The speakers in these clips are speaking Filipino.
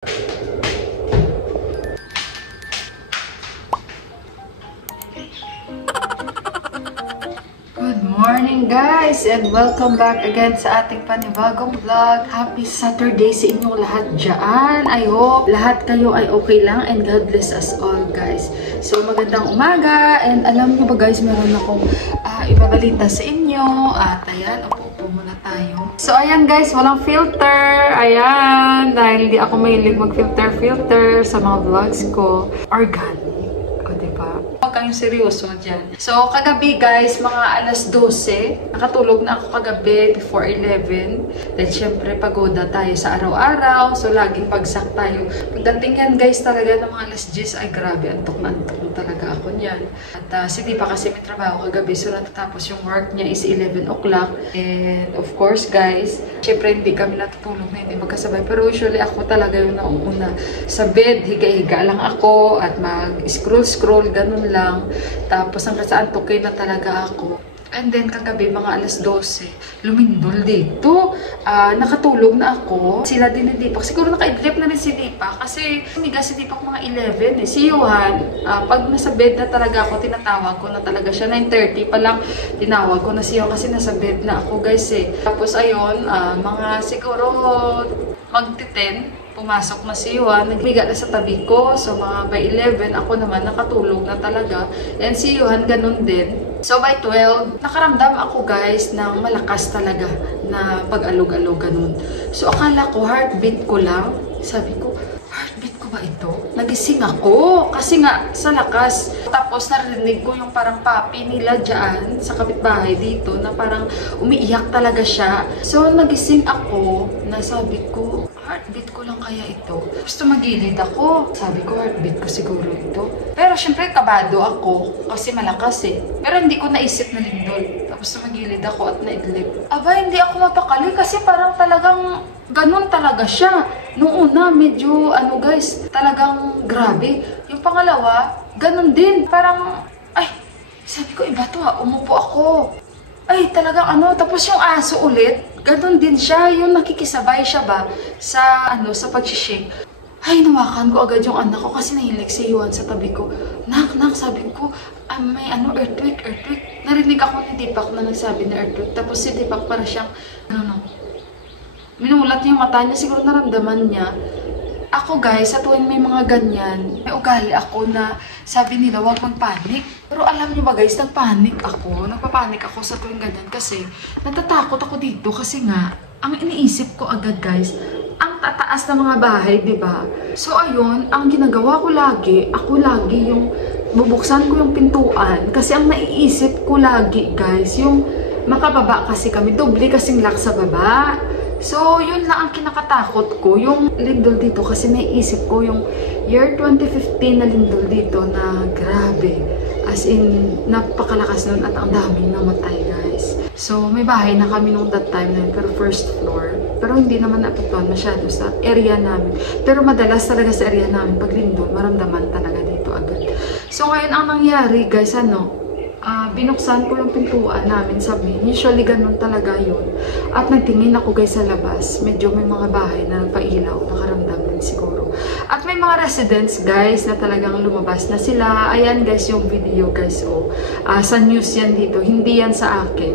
Good morning guys and welcome back again sa ating panibagong vlog. Happy Saturday sa inyong lahat dyan. I hope lahat kayo ay okay lang and God bless us all guys. So magandang umaga and alam nyo ba guys, meron akong ibabalita sa inyo. At ayan, upo muna tayo. So ayan guys, walang filter. Ayan, dahil hindi ako mahilig mag-filter sa mga vlogs ko. Organic. Huwag kayong seryoso dyan. So, kagabi guys, mga alas 12, nakatulog na ako kagabi before 11. Then, syempre, pagoda tayo sa araw-araw. So, laging bagsak tayo. Pagdating yan guys, talaga ng mga alas 10, ay grabe, antok na talaga ako niyan. At si Tipa kasi may trabaho kagabi. So, natatapos yung work niya is 11 o'clock. And, of course guys, syempre, hindi kami natutulog na hindi magkasabay. Pero usually, ako talaga yung nauuna sa bed. Higa-higa lang ako at mag-scroll, ganun lang. Tapos hanggang sa antokin na talaga ako. And then kagabi mga alas 12, lumindol dito. Nakatulog na ako. Sila din ni Dipak. Siguro naka-idlip na rin si Dipak. Kasi humiga si Dipak mga 11 eh. Si Johan, pag nasa bed na talaga ako, tinatawag ko na talaga siya. 9:30 pa lang, tinawag ko na si Johan kasi nasa bed na ako guys eh. Tapos ayun, mga siguro magti-10. Pumasok na si Johan, nagbiga na sa tabi ko. So, mga by 11, ako naman nakatulog na talaga. And si Johan, ganun din. So, by 12, nakaramdam ako guys ng malakas talaga na pag-alog-alog ganun. So, akala ko, heartbeat ko lang. Sabi ko, heartbeat ko ba ito? Nagising ako. Kasi nga, sa lakas. Tapos, narinig ko yung parang papi nila dyan sa kapitbahay dito na parang umiiyak talaga siya. So, nagising ako na sabi ko, heartbeat ko lang kaya ito. Tapos tumagilid ako. Sabi ko, heartbeat ko siguro ito. Pero syempre, kabado ako. Kasi malakas eh. Pero hindi ko naisip na lindol. Tapos tumagilid ako at naidlip. Aba, hindi ako mapakali kasi parang talagang ganun talaga siya. Noong una, medyo guys, talagang grabe. Yung pangalawa, ganun din. Parang, ay, sabi ko, iba to ha. Umupo ako. Ay, talagang tapos yung aso ulit, ganun din siya, yung nakikisabay siya ba sa sa pag-shake. Ay, nawakan ko agad yung anak ko kasi nahilig si Yuan sa tabi ko. Nak, sabi ko, may earthquake. Narinig ako ni Dipak na nagsabi na earthquake. Tapos si Dipak para siyang, minulat niya yung mata niya, siguro naramdaman niya. Ako guys, sa tuwing may mga ganyan, may ugali ako na sabi nila huwag magpanik. Pero alam niyo ba guys, nagpapanik ako sa tuwing ganyan kasi natatakot ako dito kasi nga, ang iniisip ko agad guys, ang tataas ng mga bahay, di ba? So ayun, ang ginagawa ko lagi, ako lagi yung bubuksan ko yung pintuan kasi ang naiisip ko lagi guys, yung makababa kasi kami, doble kasing lock sa baba. So, yun lang ang kinakatakot ko, yung lindol dito kasi naisip ko yung year 2015 na lindol dito na grabe. As in, napakalakas nun at ang daming namatay guys. So, may bahay na kami nung that time na yun, pero first floor. Pero hindi naman napatuan masyado sa area namin. Pero madalas talaga sa area namin, pag lindol, maramdaman talaga dito agad. So, ngayon ang nangyari guys, binuksan ko yung pintuan namin sa main. Usually, ganun talaga yun. At nagtingin ako guys sa labas. Medyo may mga bahay na nagpailaw. Nakaramdam din siguro. At may mga residents guys na talagang lumabas na sila. Ayan guys yung video guys. Sa news yan dito. Hindi yan sa akin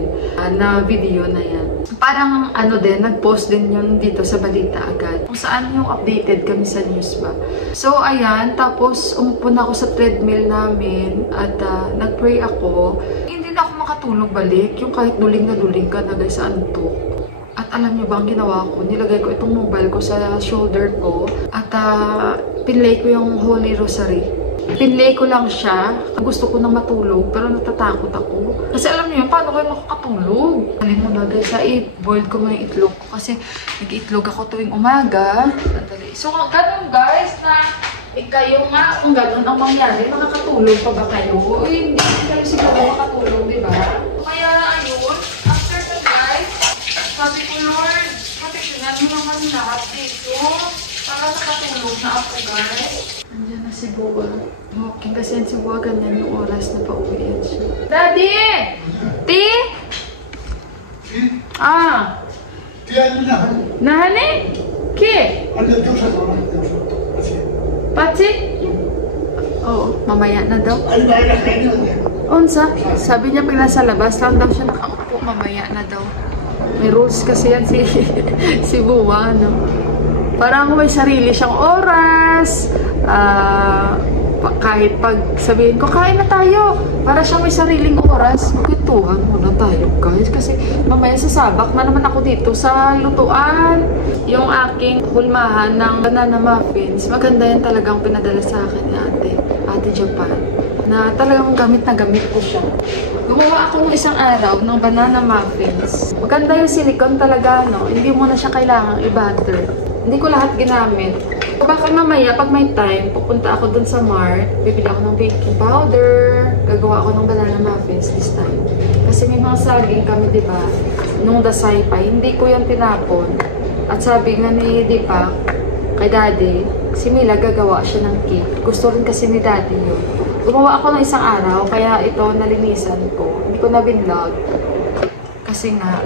na video na yan. Parang din, nag-post din yun dito sa balita agad. Kung saan yung updated kami sa news ba. So ayan, tapos umupo na ako sa treadmill namin at nag-pray ako. Hindi na ako makatulog balik. Yung kahit duling na duling ka na guys sa antok. At alam niyo ba ang ginawa ko? Nilagay ko itong mobile ko sa shoulder ko at pinlay ko yung Holy Rosary. Pinlay ko lang siya. Gusto ko na matulog pero natatakot ako. Kasi alam niyo yun, paano kayo makakatulog? Alin mo na guys, i-boil ko mga itlog ko kasi nag-iitlog ako tuwing umaga. So ganun guys na kayo nga kung ganun ang mangyari, makakatulog pa ba kayo? Hindi kayo siguro makatulog, di ba? Kaya ayun, after that guys, sabi ko Lord, patikinan mo naman lahat dito para nakatulog na ako guys. Andiyan na si Boa. Okay, kasi yan si Boa, ganyan yung oras na pauwiin siya. Daddy! Ti? Ti ano na? Nahani? Ke? Patsit? Oo, mamaya na daw. Unsa? Sabi niya pag nasa labas lang daw siya nakaupo, mamaya na daw. May rules kasi yan si, si Buwa, no? Parang may sarili siyang oras. Kahit pag sabihin ko, kain na tayo. Para siyang may sariling oras. Magkituhan muna tayo, guys. Kasi mamaya sasabak na naman ako dito sa lutuan. Yung aking hulmahan ng banana muffins. Maganda yan talagang pinadala sa akin ni Ate Japan. Na talagang gamit na gamit ko siya. Gumawa ako ng isang araw ng banana muffins. Maganda yung silicone talaga, no? Hindi mo na siya kailangang i-butter. Hindi ko lahat ginamit. Baka mamaya, pag may time, pupunta ako dun sa Mart, bibili ako ng baking powder, gagawa ako ng banana muffins this time. Kasi may mga saging kami, di ba? Nung dasay pa, hindi ko yan tinapon. At sabi nga ni Dipak, kay Daddy, si Mila gagawa siya ng cake. Gusto rin kasi ni Daddy yun. Gumawa ako ng isang araw, kaya ito nalinisan ko. Hindi ko na binlog. Kasi nga,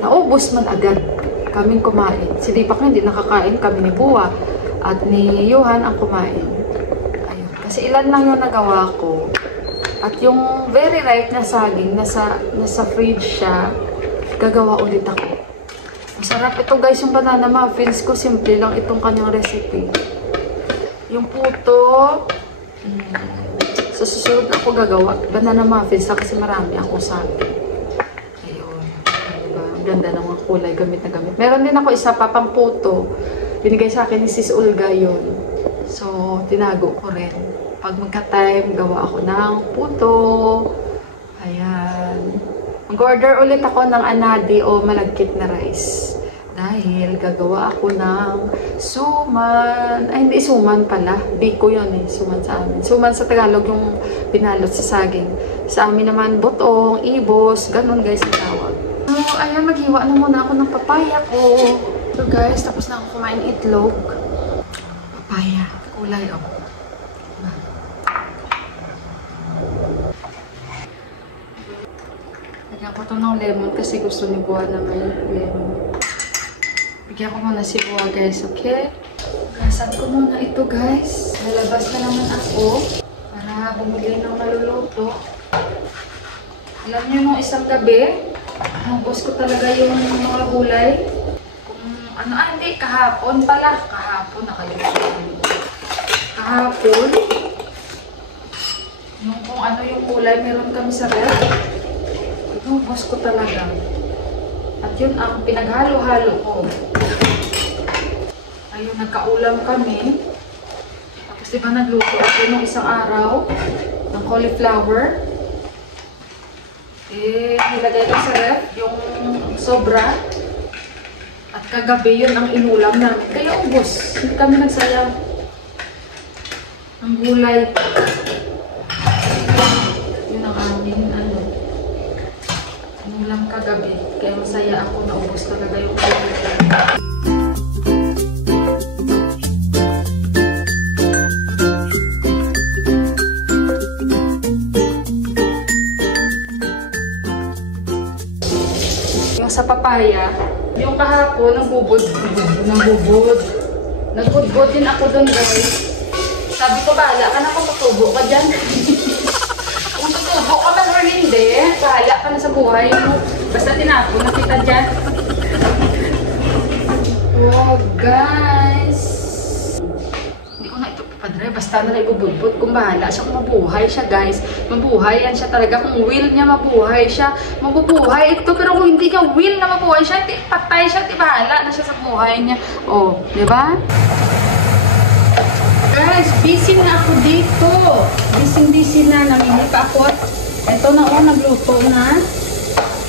naubos man agad kaming kumain. Si Dipak na hindi nakakain, kami ni Buwa at ni Johan ang kumain. Ayun. Kasi ilan lang yung nagawa ko. At yung very ripe na saging, nasa fridge siya, gagawa ulit ako. Masarap ito guys, yung banana muffins ko. Simple lang itong kanyang recipe. Yung puto, sa susunod ako gagawa. Banana muffins kasi marami ako saging. Ganda ng mga kulay, gamit na gamit. Meron din ako isa pa pang puto. Binigay sa akin ni Sis Olga yun. So, tinago ko rin. Pag magka-time, gawa ako ng puto. Ayan. Mag-order ulit ako ng anadi o malagkit na rice. Dahil gagawa ako ng suman. Ay, hindi suman pala. Biko yun eh. Suman sa amin. Suman sa Tagalog yung pinalot sa saging. Sa amin naman, botong, ibos, ganun guys ang tawag. So, ayan, maghiwa na muna ako ng papaya ko. So guys, tapos na ako kumain itlog. Papaya. Kulay, oh. Lagyan ko ito ng lemon kasi gusto ni Buwa na may lemon. Bigyan ko muna si Buwa, guys, okay? Gasan ko muna ito, guys. Nalabas na naman ako para bumili ng maluluto. Alam niyo nung isang gabi, nubos ko talaga yung mga gulay. Kung ano, hindi, kahapon pala. Kahapon, nakalimutan. Kahapon, yung kung ano yung gulay, meron kami sa ref. Nubos ko talaga. At yun ang pinaghalo-halo ko. Ayun, nagkaulam kami. Tapos diba nagluto ako nung isang araw ng cauliflower. Nilagay ko sa ref yung sobra. At kagabi yun ang inulam na. Kaya ubos. Hindi kami nagsayang. Ang gulay. Yun ang aming inulam kagabi. Kaya masaya ako na ubos talaga yung gulay. Sa papaya, yung kahapon, nagbudbud din ako doon guys. Sabi ko, bahala ka na kung tutubo ka dyan. Kung tutubo ka man or hindi, bahala ka na sa buhay mo. Basta tinapon na kita dyan. Oh guys, hindi ko na ito padre, basta na ibubudbud kung bahala siya, kung mabuhay siya guys. Mabuhay yan siya talaga. Kung will niya mabuhay siya, mabubuhay ito. Pero kung hindi niya will na mabuhay siya, hindi, patay siya, di bahala na siya sa buhay niya. Oh, di ba? Guys, busy na ako dito. Busy na. Namili pa ako. Ito na oh, nagluto na.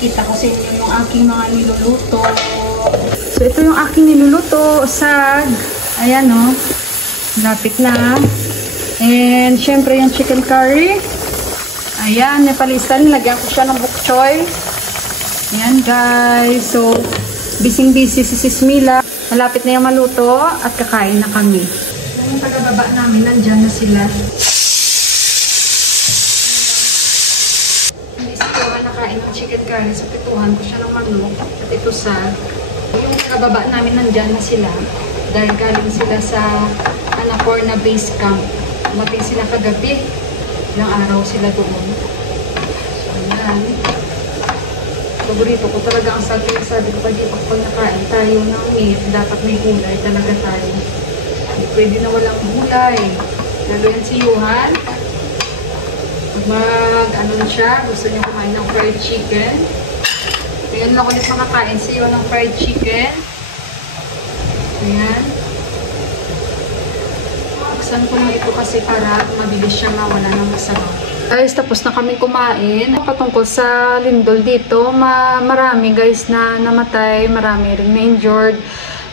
Kita ko sa inyo yung aking mga niluluto. So, ito yung aking niluluto. Sag. Ayan oh. Lapit na. And, syempre yung chicken curry. Ayan, napalisan. Lagyan ko siya ng bok choy. Ayan, guys. So, busy si Sis Mila. Malapit na yung maluto at kakain na kami. Yung taga-baba namin, nandyan na sila. Hindi si Kuya nakain ng chicken curry. So, pituhan ko siya ng manok. At ito sa Yung kababa namin nandyan na sila. Dahil galing sila sa Annapurna Base Camp. Umating sila kagabi. Ilang araw sila doon. So, ayan. Paborito ko talaga ang saging. Sabi ko pag nakain tayo ng meat, dapat may gulay talaga tayo. Hindi pwede na walang gulay. Lalo yan si Johan. Ano na siya, gusto niya kumain ng fried chicken. Ayan lang ulit makakain si Johan ng fried chicken. Ayan. Buksan ko lang ito kasi para mabilis siya mawala ng masama. Guys, tapos na kami kumain. Patungkol sa lindol dito, marami guys na namatay, marami rin na-injured.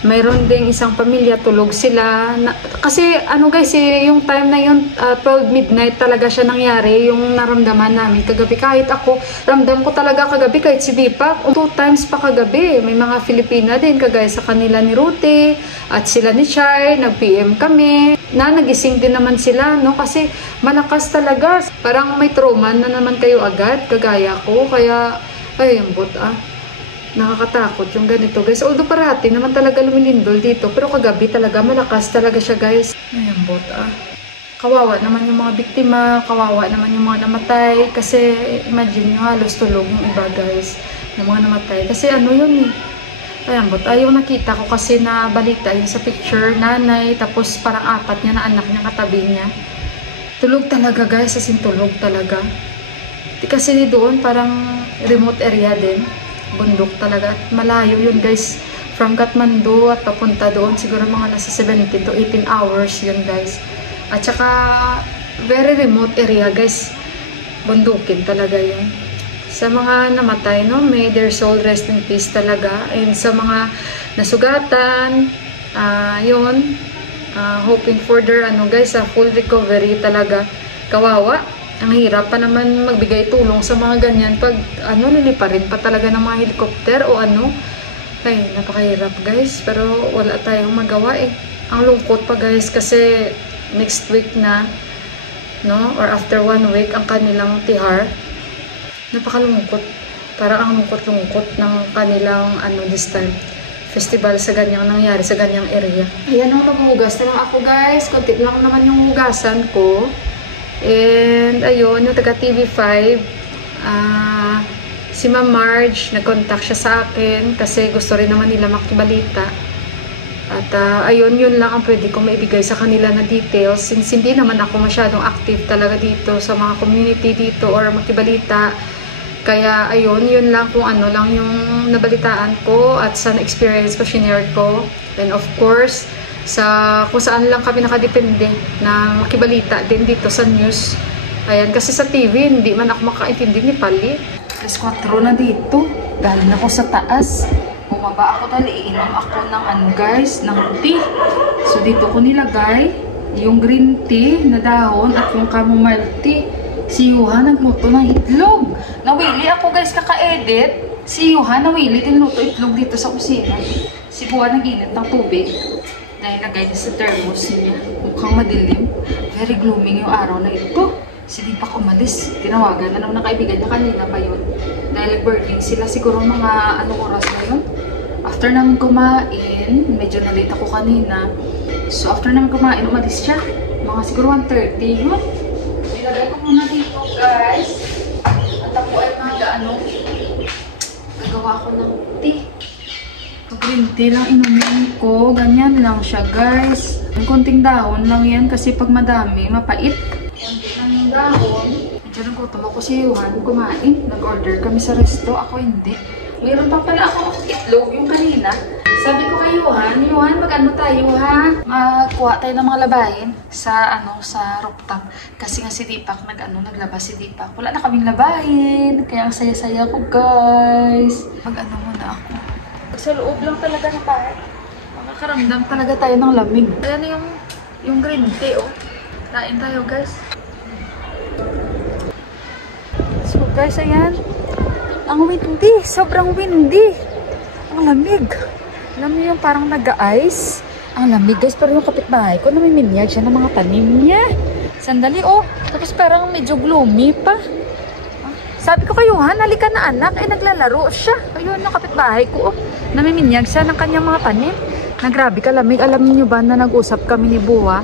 Mayroon ding isang pamilya, tulog sila. Kasi ano guys, yung time na yun, 12 midnight talaga siya nangyari, yung naramdaman namin kagabi. Kahit ako, ramdam ko talaga kagabi, kahit si Deepak, 2 times pa kagabi. May mga Filipina din, kagaya sa kanila ni Ruti, at sila ni Chai, nag-PM kami. Nagising din naman sila, no? Kasi malakas talaga. Parang may trauma na naman kayo agad, kagaya ko. Kaya, ay, ambot nakakatakot yung ganito guys. Although parati naman talaga lumilindol dito, pero kagabi talaga malakas talaga siya guys. Ayan kawawa naman yung mga biktima, kawawa naman yung mga namatay, kasi imagine yung halos tulog yung iba guys ng mga namatay, kasi ano yun ayan ayaw nakita ko kasi na balita yung sa picture, nanay, tapos parang 4 niya na anak niya katabi niya. Tulog talaga guys, as in tulog talaga. Kasi doon parang remote area din, bundok talaga. At malayo yun guys. From Kathmandu at papunta doon, siguro mga nasa 17 to 18 hours yun guys. At saka, very remote area guys. Bundukin talaga yun. Sa mga namatay, no, may their soul rest in peace talaga. And sa mga nasugatan, yun, hoping for their, guys, full recovery talaga. Kawawa. Ang hirap pa naman magbigay tulong sa mga ganyan pag niliparin pa talaga ng mga helicopter o ano. Ay, napakahirap guys, pero wala tayong magawa eh. Ang lungkot pa guys kasi next week na, no, or after 1 week ang kanilang tihar. Napakalungkot. Parang ang lungkot-lungkot ng kanilang this time festival sa ganyang nangyari sa ganyang area. Ayan, maghugas na lang ako guys. Kunti lang naman yung hugasan ko. And ayun, yung taga TV5, si Ma'am Marge, nag-contact siya sa akin kasi gusto rin naman nila makibalita. At ayun, yun lang ang pwede kong maibigay sa kanila na details, since hindi naman ako masyadong active talaga dito sa mga community dito or makibalita. Kaya ayun, yun lang kung ano lang yung nabalitaan ko at sa experience ko, shinare ko. And of course, kung saan lang kami nakadepende na makibalita din dito sa news. Ayan, kasi sa TV, hindi man ako makaintindi ni Pali. Alas 4 na dito. Galing ako sa taas. Bumaba ako dahil iinom ako ng guys, ng tea. So dito ko nilagay yung green tea na dahon at yung chamomile tea. Si Johan nagluto ng itlog. Nawili ako guys kaka-edit. Si Johan nawili din luto itlog dito sa kusina. Si Buwan nag-init ng tubig. Dahil lagay niya sa thermos niya. Mukhang madilim. Very glooming yung araw na ito. Si Deepak umalis. Tinawagan na naman ng kaibigan niya kanina pa yun. Dahil birthday sila siguro mga oras na yun. After namin kumain, medyo na-late ako kanina. So after namin kumain, umalis siya. Mga siguro 1:30 yun. Nilagay ko muna dito guys. At ako ay gagawa ako ng tea. Green tea lang inumin ko. Ganyan lang siya guys. Konting dahon lang yan kasi pag madami, mapait. Konting lang yung dahon. Diyan ang gutom ako si Johan kumain. Nag-order kami sa resto. Ako hindi. Mayroon pa pala ako itlog yung kanina. Sabi ko kay Johan, mag-ano tayo ha? Magkuha tayo ng mga labahin sa sa rooftop. Kasi nga si Deepak naglaba si Deepak. Wala na kaming labahin. Kaya ang saya-saya ko guys. Mag-ano muna ako. Sa loob lang talaga ng bahay. Makakaramdam talaga tayo ng lamig. Ayan na yung green tea, oh. Kain tayo, guys. So, guys, ayan. Ang windy. Sobrang windy. Ang lamig. Alam mo yung parang nag-ice. Ang lamig, guys. Pero yung kapitbahay ko, namiminyag siya ng mga tanim niya. Sandali, oh. Tapos parang medyo gloomy pa. Sabi ko kayo, Han, halika na anak. Eh, naglalaro siya. Ayun, yung kapitbahay ko. Oh. Namiminyag siya ng kanyang mga tanim. Nagrabe kalamig. Alam niyo ba na nag-usap kami ni Buwa?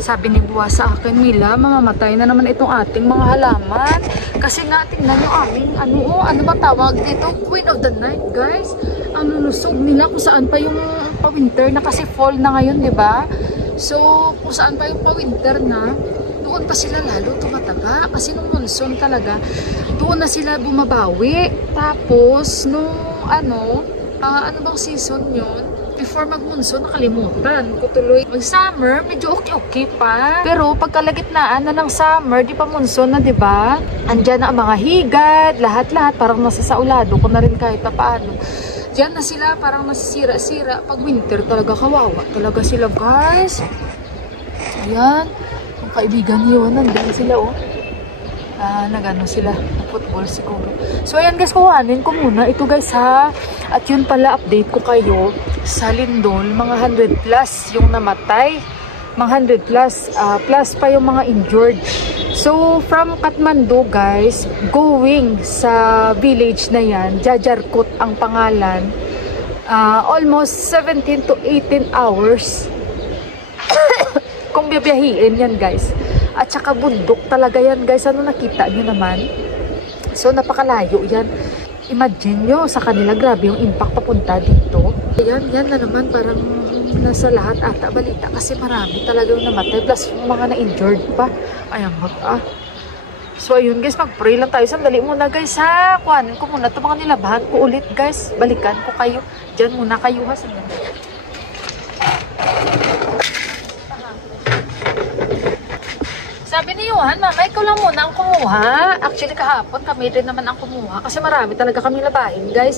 Sabi ni Buwa sa akin, Mila, mamamatay na naman itong ating mga halaman. Kasi nga, tingnan nyo aming, ano ba tawag dito? Queen of the Night, guys. Ang lulusog nila kung saan pa yung pa-winter na kasi fall na ngayon, di ba? So, kung saan pa yung pa-winter na, doon pa sila lalo tumataba. Kasi nung monsoon talaga, doon na sila bumabawi. Tapos, nung ano bang season yun? Before mag-monsoon, nakalimutan ko tuloy. Mag-summer, medyo okay pa. Pero pagkalagitnaan na ng summer, di pa monsoon na, di ba? Andyan na ang mga higad, lahat-lahat. Parang nasa saulado ko na rin kahit pa paano. Diyan na sila, parang nasisira-sira. Pag winter talaga, kawawa talaga sila, guys. Ayan. Ang kaibigan niyo, nandun sila, oh. Nagano sila, football siguro. So ayan guys, kuhanin ko muna ito guys ha. At yun pala, update ko kayo sa Lindol, mga 100 plus yung namatay, mga 100 plus plus pa yung mga injured. So from Kathmandu guys, going sa village na yan, Jajarkut ang pangalan, almost 17 to 18 hours kung bibiyahiin yan guys. At saka bundok talaga yan guys. Ano nakita nyo naman? So napakalayo yan. Imagine nyo sa kanila, grabe yung impact papunta dito. Yan na naman parang nasa lahat ata balita. Kasi marami talaga yung namatay. Plus yung mga na-injured pa. Ayan so ayun guys, mag-pray lang tayo. Sandali muna guys ha. Kuhanin ko muna ito mga nilabahan ko ulit guys. Balikan ko kayo. Diyan muna kayo ha. Sandali. Sabi ni Johan, mama, ikaw lang muna ang kumuha. Actually, kahapon kami rin naman ang kumuha. Kasi marami talaga kami labahin, guys.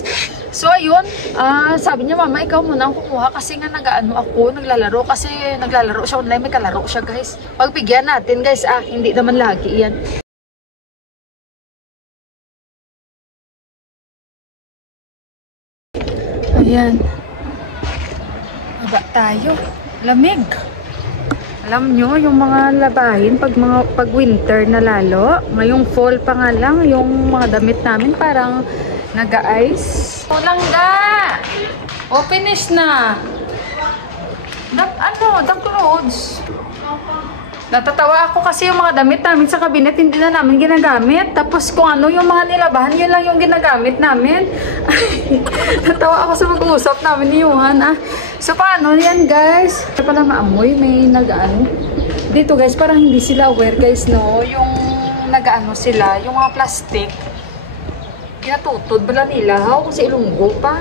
So, ayun. Sabi niya, mama, ikaw muna ang kumuha. Kasi nga naglalaro. Kasi naglalaro siya online. May kalaro siya, guys. Pagbigyan natin, guys. Hindi naman lagi yan. Ayan. Baba tayo. Lamig. Alam nyo, yung mga labahin, pag winter na lalo, ngayong fall pa nga lang, yung mga damit namin parang nag-ice. Langga! O, finish na! The clothes. Natatawa ako kasi yung mga damit namin sa cabinet, hindi na namin ginagamit. Tapos kung ano yung mga nilabahan, yun lang yung ginagamit namin. Natawa ako sa mag-uusap namin ni Johan. So paano yan guys? Ito pala maamoy, may nag-ano. Dito guys, parang hindi sila aware guys, no? Yung nag-ano sila, yung mga plastic. Pinatutod bala nila, kasi ilunggo pa.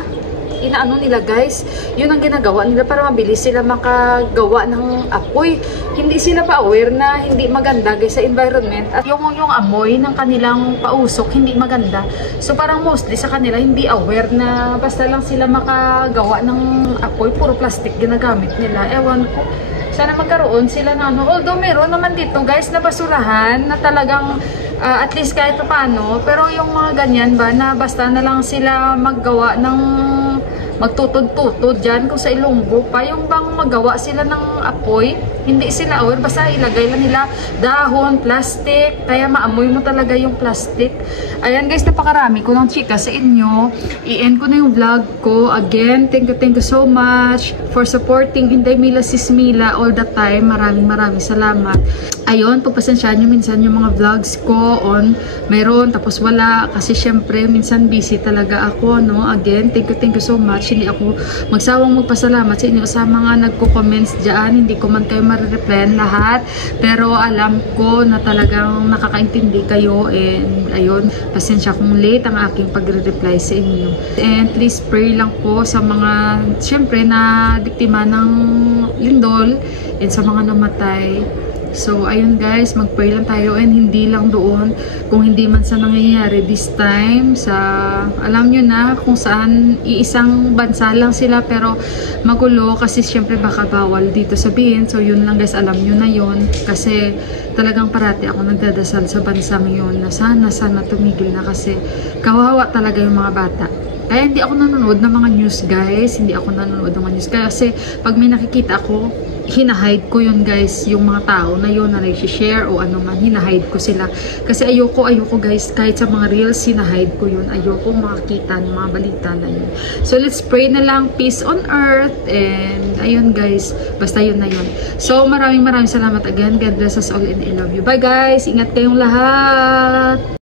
Inaano nila guys, yun ang ginagawa nila para mabilis sila makagawa ng apoy. Hindi sila pa aware na hindi maganda guys sa environment at yung amoy ng kanilang pausok hindi maganda. So parang mostly sa kanila hindi aware na basta lang sila makagawa ng apoy, puro plastic ginagamit nila. Ewan ko, sana magkaroon sila na ano. Although meron naman dito guys na basurahan na talagang at least kahit paano, pero yung mga ganyan ba na basta na lang sila maggawa ng magtutod-tutod dyan kung sa Ilonggo pa, yung bang magawa sila ng apoy, hindi sila aware, basta ilagay lang nila dahon, plastic, kaya maamoy mo talaga yung plastic. Ayan guys, napakarami ko ng chika sa inyo. I-end ko na yung vlog ko. Again, thank you so much for supporting Inday Mila Sis Mila all the time. Maraming salamat. Ayun, pagpasensyaan nyo minsan yung mga vlogs ko mayroon, tapos wala, kasi syempre minsan busy talaga ako, no? Again, thank you so much. Hindi ako magsawang magpasalamat sa inyo sa mga nagko-comments dyan. Hindi ko man kayo marireplyan lahat, pero alam ko na talagang nakakaintindi kayo, and ayun, pasensya kung late ang aking pagre-reply sa inyo. And please pray lang po sa mga syempre na biktima ng lindol and sa mga namatay. So, ayun guys, mag-pray lang tayo, and hindi lang doon, kung hindi man sa nangyayari this time, sa, alam nyo na, kung saan, iisang bansa lang sila, pero magulo, kasi syempre baka bawal dito sabihin. So, yun lang guys, alam nyo na yun, kasi talagang parati ako nagdadasal sa bansang yun, na sana tumigil na, kasi kawawa talaga yung mga bata. Kaya hindi ako nanonood ng mga news guys, hindi ako nanonood ng mga news, kasi pag may nakikita ako, hinahide ko yun guys, yung mga tao na yun na nag-share o ano man, hinahide ko sila. Kasi ayoko guys, kahit sa mga reels, hinahide ko yun. Ayoko makakita ng mga balita na yun. So let's pray na lang, peace on earth, and ayun guys, basta yun na yun. So maraming salamat again. God bless us all and I love you. Bye guys, ingat kayong lahat!